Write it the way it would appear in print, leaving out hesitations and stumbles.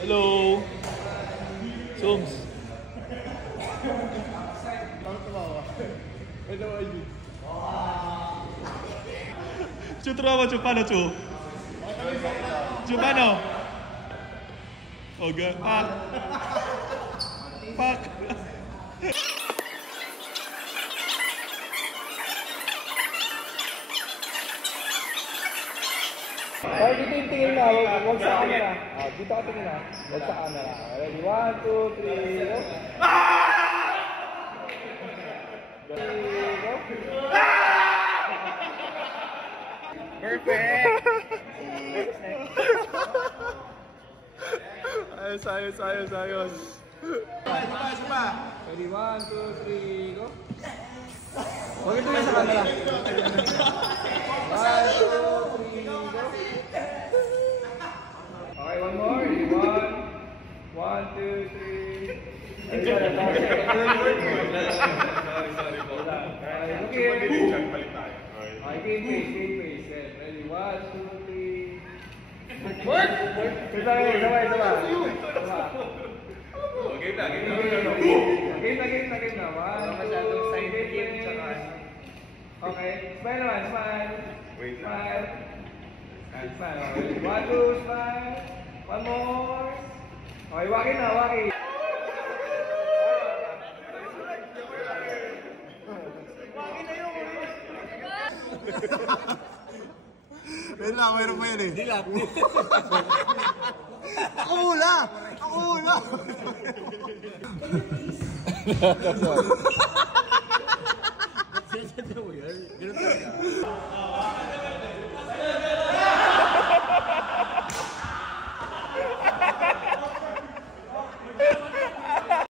Hello. Sums. Chu, trova, Chu, paano, Chu? Chu, paano? Okay. Pak. Pak. Kaya dito yung tingin na, huwag sa camera. Dito ka tingin na, huwag sa camera. Ready? 1, 2, 3, go! Perfect! Ayos. Isa. Ready? 1, 2, 3, go! Huwag ito yung sa camera. 1, 2, 3, go! Okay, one more. 1, 2, 3. Sorry. Game face. Ready? 1, 2, 3. Work! Sabay. Game na. Masyadong side game. Okay. Smile naman. Smile. Smile. 1, 2, smile. One more. Okay, waki na. Wait lang, mayroon pa yun eh. Dilap. Ako hula!